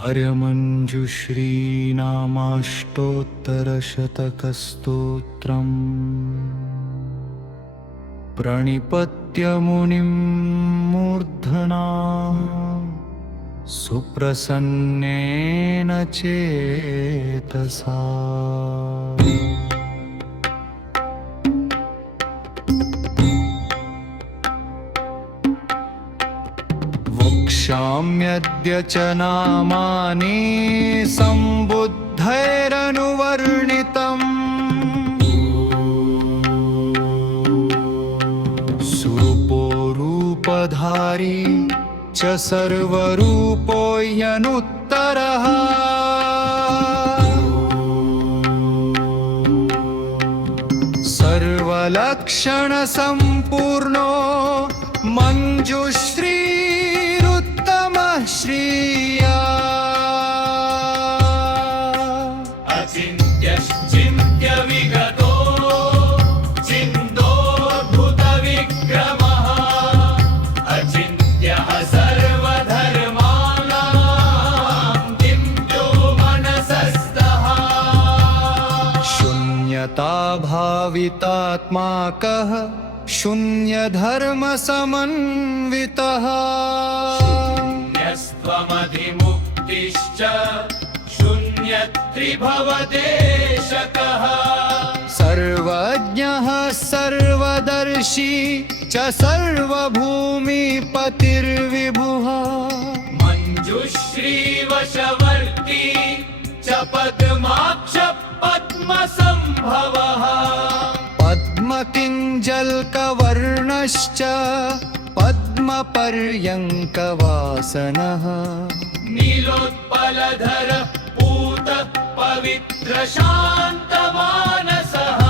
हरमञ्जुश्रीनामाष्टोत्तरशतकस्तोत्रम् प्रणिपत्य मुनिं मूर्धना सुप्रसन्नेन चेतसा। वक्ष्याम्यद्य च नामानि सम्बुद्धैरनुवर्णितम् सुरूपो रूपधारी च सर्वरूपो ह्यनुत्तरः सर्वलक्षणसम्पूर्णो मञ्जुश्रीरुत्तमः श्रिया। अचिन्त्यश्चिन्त्य विगतो चिन्तोद्भुतविक्रमः अचिन्त्यः सर्वधर्माणां दिव्यो मनसस्तः। शून्यताभावितात्माकः शून्यधर्मसमन्वितः शून्यस्त्वमधिमुक्तिश्च शून्यत्रिभवदेशकः सर्वज्ञः सर्वदर्शी च सर्वभूमिपतिर्विभुः मञ्जुश्रीवशवर्ती च पद्माक्ष पद्मसम्भवः पद्मकिञ्जल्कवर्णश्च पद्मपर्यङ्कवासनः नीलोत्पलधर पूत पवित्र शान्तमानसः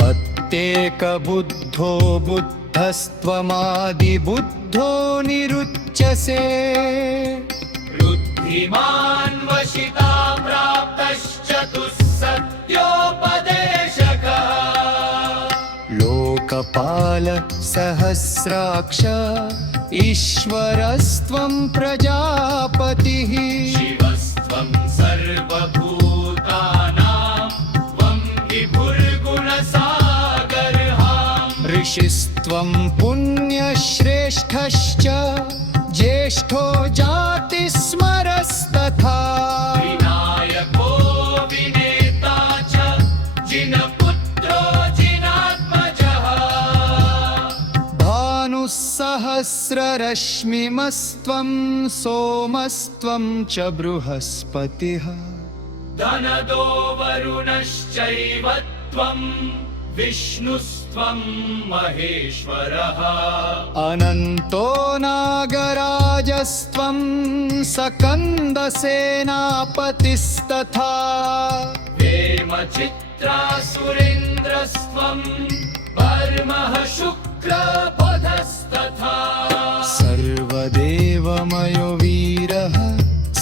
पत्येकबुद्धो बुद्धस्त्वमादिबुद्धो निरुच्यसे बुद्धिमान् वशिता प्राप्तश्चतुस्सत्योपदेशकः लोकपाल सहस्राक्ष ईश्वरस्त्वं प्रजापतिः शिवस्त्वं सर्वभूतानां त्वं विभुर्गुणसागरः ऋषिस्त्वं पुण्यश्रेष्ठश्च ज्येष्ठो जातिस्मरस्तथा विनायको विनेता च जिनपुत्रो जिनात्मजः भानुःसहस्ररश्मिमस्त्वं सोमस्त्वं च बृहस्पतिः धनदो वरुणश्चैव त्वं विष्णुस्त्वं महेश्वरः अनन्तो नागराजस्त्वं सकन्दसेनापतिस्तथा हेमचित्रासुरेन्द्रस्त्वं वर्मः शुक्रपथस्तथा सर्वदेवमयो वीरः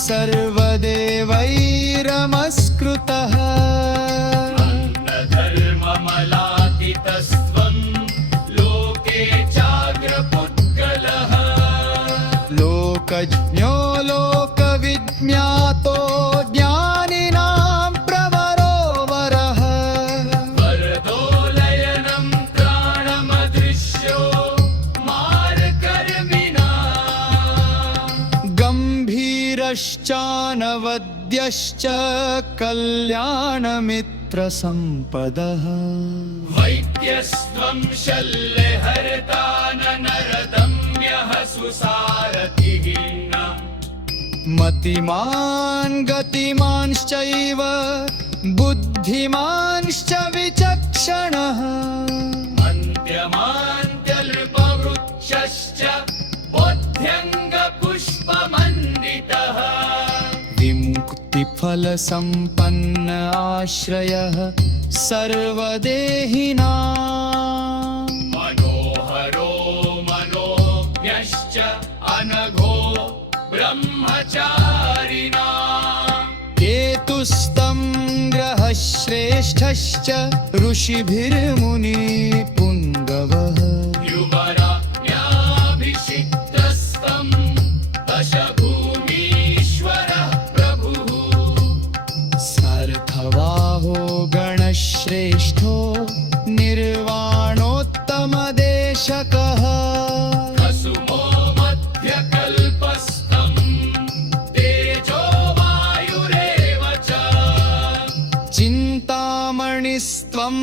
सर्वदेवैरमस्कृतः अन्नधर्ममलातितस्त्वं लोके चाग्रपुद्गलः लोकज्ञो लोकविज्ञातो ज्ञानिनां प्रवरो वरः वरदोलयनं त्राणमदृश्यो मारकर्मिणाम् गम्भीरश्चानवद्यश्च कल्याणमित्रसम्पदः वैद्यस्त्वं शल्यहर्ता नरदम्यः सुसारथिः मतिमान् गतिमांश्चैव बुद्धिमांश्च विचक्षणः अन्त्यमान्त्यल्पवृक्षश्च बोध्यङ्गपुष्पमण्डितः विमुक्तिफलसम्पन्न आश्रयः सर्वदेहिनां मनोहरो मनोज्ञश्च अनघो ब्रह्मचारिणाम् केतुस्तं ग्रहः श्रेष्ठश्च ऋषिभिर्मुनिपुङ्गवः युवराज्ञाभिषिक्तस्तं दशभूमि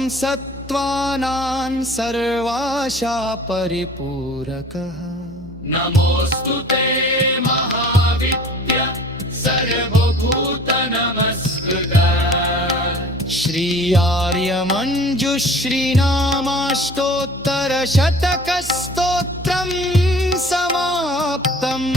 सत्त्वानां सर्वाशा परिपूरकः नमोऽस्तु ते महाविद्य सर्वभूतनमस्कृता श्री आर्यमञ्जुश्रीनामाष्टोत्तरशतकस्तोत्रं समाप्तम्